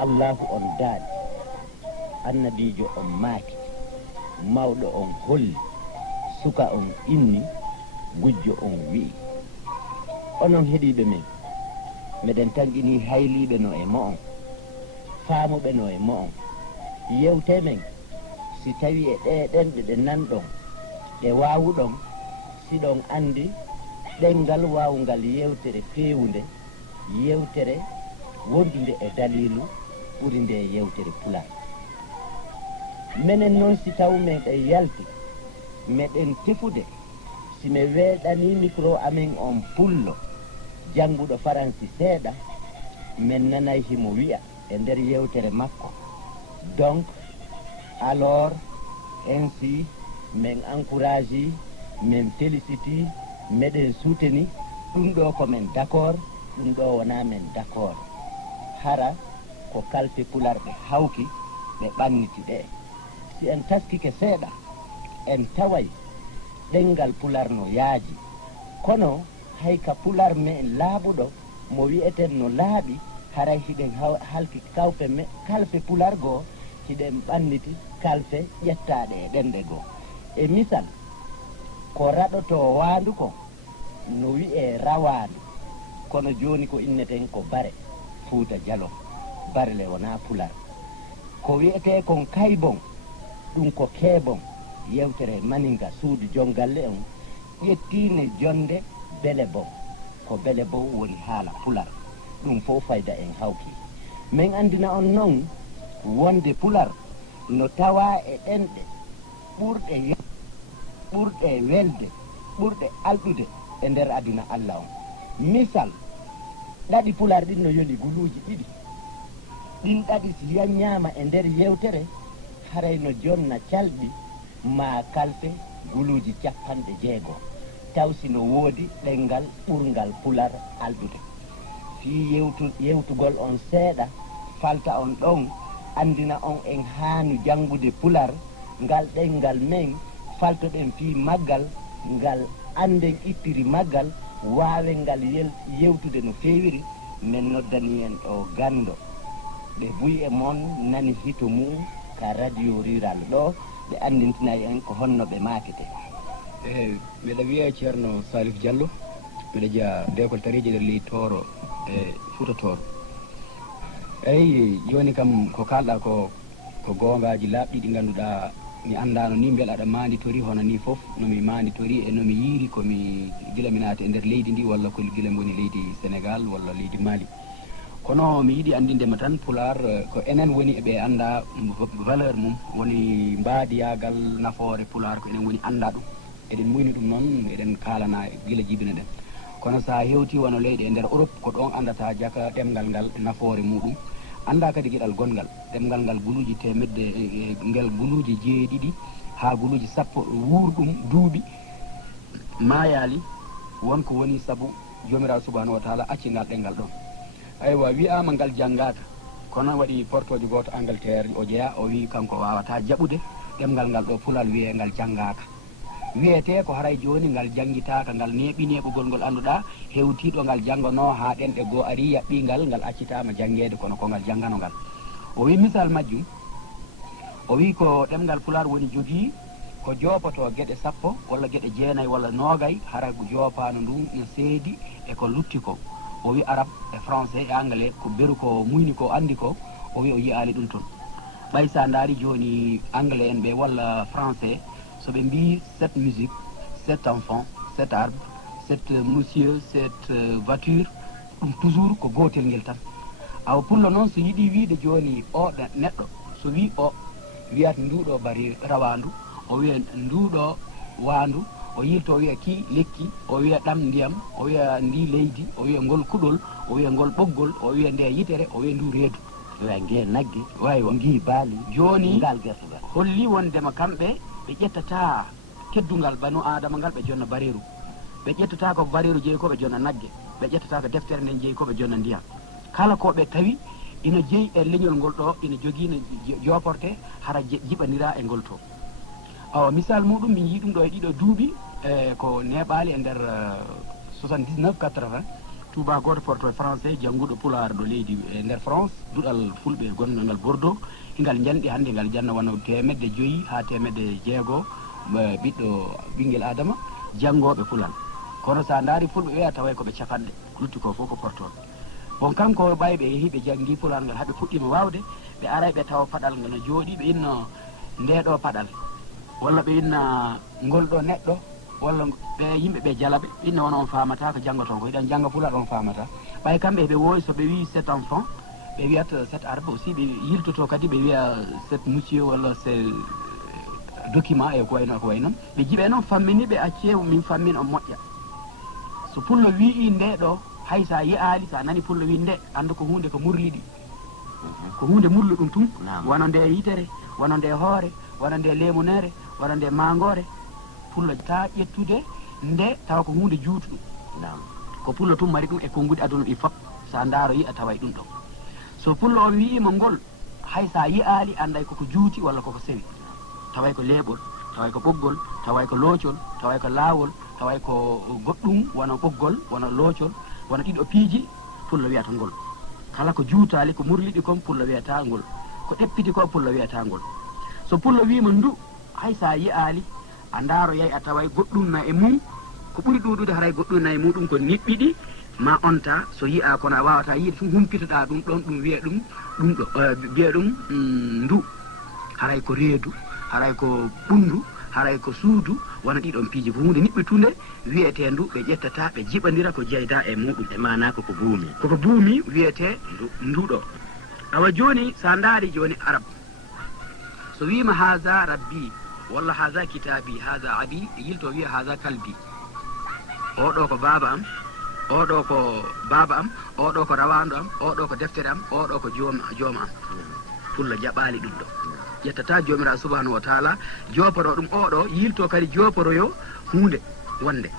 allahu on daaɗi, annabijo on maaki, mawɗo on holli, suka on inni, gujjo on wi'i. Onon heɗiɓe men, meɗen tanƴini hayliɓe no e mo on, faamuɓe no e mo on. Yewte men si tawi e ɗe ɗenɗe ɗe nanɗon ɗe waawuɗon, siɗon andi ɗengal waawungal yewtere feewunde, yewtere wondude e dalilu ɓuri nde yewtere Pulaar. Menen noon si taw meɗen yalti meɗen tefude, si mi weeɗani micro amen on pullo jannguɗo faransi seeɗa, min nanay himo wi'a e nder yewtere makko. Donc alors ainsi min encourage, min félicite, meɗen souteni. Ɗum ɗo ko men d'accord, ɗum ɗo wona men d'accord. Hara ko kalfe Pular ɓe hawki ɓe ɓanniti ɗe. Si en taskike seeɗa en taway ɗengal Pular no yaaji, kono hay ka Pular men laaɓuɗo mo wi'eten no laaɓi, haray hiɗen halki kalfe Pular goo hiɗen ɓanniti kalfe ƴettaɗe e ɗenɗe goo. E misal ko raɗoto waandu ko no wi'e rawaandu, kono joni ko inneten ko bare Fuuta Jalon, barele wona Pular. Ko wi'ete kon kaybon, ɗum ko keebon, yewtere maninga suudu jongalle on ƴettine jonde bele bon, ko bele bon woni haala Pular. Ɗum fof fayda en hawki. Min andina on noon wonde Pular no tawa e ɗenɗe ɓurɗe welde, ɓurɗe alɗude e nder aduna Allah on. Misal ɗaɗi Pular ɗin no yoni guluuji ɗiɗi. Ɗin ɗaɗi si yanñama e nder yewtere, haray no jonna calɗi ma kalfe guluuji 60 taw sino woodi ɗengal ɓurgal Pular alɗude. Fi yewtugol on seeɗa falta on ɗon andina on en haanu janngude Pular, ngal ɗengal men faltoɗen fi maggal, ngal anden ittiri maggal, waawe ngal yewtude no feewiri. Men noddani en ɗo Gando, ɓe buy e mon nani hito mum ka radio rural ɗo, ɓe andintinayi en ko honno ɓe maakete. Mbiɗa wiye ceerno Salif Diallo, mbiɗa jeeya dekol tariji nder leydi Tooro e Fuuta Tooro. Eyyi joni kam ko kalɗa ko gongaji laaɓɗi ɗi ganduɗa mi andano ni beele aɗa manditori hono ni foof nomi manditori e nomi yiiri komi gila mi naati e nder leydi ndi walla ko gila woni leydi Sénégal walla leydi Mali. Kono mi yiiɗi andindema tan Pular ko enen woni eɓe anda valeur mum, woni mbaadiyagal nafoore Pular ko enen woni anda ɗum. Eɗen muyni ɗum noon eɗen kalana gila jibina ɗen. Kono sa hewti wono leyɗe e nder Europe ko ɗon andata jaka ɗemgal ngal nafoore muɗum. Anda kadi gueɗal gongal ɗemgal ngal guluuji temedde ngel guluuji 7 ha guluuji 10 wuurɗum duuɓi mayali wonko woni saabu jomirawo subhanahu wa taala accingal ɗengal ɗon. Aywa wiyama ngal janggaka, kono waɗi portoje goto Angleterre o jeeya o wi kanko wawata jaɓude ɗemgal ngal ɗo Pulal wiye ngal janggaka. Wiyete ko haray joni ngal janggitaka, ngal neeɓi neɓugol ngol anduɗa hewtiɗo ngal janggano ha ɗenɗe goo ari yaɓɓingal ngal accitama janggede kono ko ngal janggano ngal. O wi misal majjum, o wi ko ɗemgal Pular woni jogii ko jopoto gueɗe 10 walla gueɗe 9 walla 20 haray ko jopano ndum no seedi e ko lutti ko. O wi arabe e français e anglais ko beru ko muyni ko andi ko, o wi o yiyali ɗum toon. ɓay sa daari joni anglais en ɓe walla français so ɓe mbi cette musique, cet enfant, cet arbre, cet monsieur, cette voiture, ɗum toujours ko gotel ngel tan. Awa pullo noon so yiiɗi wiide joni o neɗɗo so wi o wiyat nduɗo bari rawandu, o wiya nduɗo wandu, o yilto o wiya ki lekki, o wiya ɗam ndiyam, o wiya ndi leydi, o wiya ngol kuɗol, o wiya ngol ɓoggol, o wiya nde yitere, o wiya ndu reedu, o wiya ngue nagge, wawi o ngi baali. Joni ngal gertogal holli wondema kamɓe ɓe ƴettata teddungal banu adama ngal ɓe jonna bareru, ɓe ƴettata ko bareru jeeyi ko ɓe jonna nagge, ɓe ƴettata ko deftere nden jeeyi ko ɓe jonna ndiyam. Kala ko ɓe tawi ina jeeyi e leñol ngol ɗo, ina jogui no joporte hara jiɓanira e ngol to. Awa misal muɗum min yii ɗum ɗo e ɗiɗo duuɓi ko neɓali e nder 79 80 tubagoto porto français jannguɗo pulaar ɗo leydi e nder France duɗal fulɓe gongal ngal Bordeaux hingal janɗi hannde ngal janna wona 500 ha 600 ɓiɗɗo ɓinguel adama janngoɓe pulal kono sa daari fulɓe wiya tawa koɓe capanɗe lutti ko fof ko portoɓe bon kanko ɓay ɓe yeehi ɓe janngui pulal ngal haɓe puɗɗima wawde ɓe aray ɓe tawa paɗal ngal no jooɗi ɓe inno ndeɗo paɗal walla ɓe inna ngolɗo neɗɗo walla ɓe yimɓe ɓe jalaɓe inno wona on famata ko janggoton ko yiɗan jangga pulal on famata ɓay kamɓe ɓe wowi so ɓe wi 7 enfants ɓe wiyata 7 arɓe aussi ɓe yiltoto kadi ɓe wiya 7 monsieur walla c'est document e ko way noon ɓe jiiɓe noon fammini ɓe acce min fammin on moƴƴa so pullo wii nde ɗo hay sa yi'ali sa nani pullo wi nde anda ko hunde ko murliɗi ko hunde murli ɗum tum wona nde yitere wona nde hoore wona nde lemunere wona nde mangore pullo ta ƴettude nde tawa ko hunde juutuɗum ko pullo tum mari ɗum e konngudi aduna ɗi fop sa ndaaro yi'a taway ɗum ɗon so pullo on wiima ngol hay sa yi'ali anday koko juuti walla koko sewi taway ko leeɓol taway ko ɓoggol taway ko loocol taway ko laawol taway ko goɗɗum wona ɓoggol wona loocol wona ɗiɗo piiji pullo wiyata ngol kala ko juutali ko murliɗi kon pullo wiyata ngol ko ɗeppiti ko pullo wiyata ngol so pullo wiima ndu hay sa yi'ali a ndaaro yey a taway goɗɗum na e mum ko ɓuri ɗuɗude haray goɗɗum na e muɗum ko niɓɓiɗi ma onta so yi'a kono a wawata yiide tum humpitoɗa ɗum ɗon ɗum wiya ɗum ɗo wiya ɗum ndu haray ko reedu haray ko ɓundu haray ko suudu wona ɗiɗon piiji ko hunde niɓɓitunde wiyete ndu ɓe ƴettata ɓe jiɓandira ko jeyda e muɗum e mana koko buumi koko buumi wiyete nduɗo awa joni sa ndaari joni arab so wima haza rabbi walla haza kitabi haza abi yilto wiya haza kalbi oɗo ko baba am oɗo ko baba am oɗo ko rawandu am oɗo ko deftere am oɗo ko jooma am fulla jaɓali ɗum ɗo ƴettata jomiraɗo subhanahu wa taala joporo ɗum oɗo yilto kadi joporoyo hunde wonde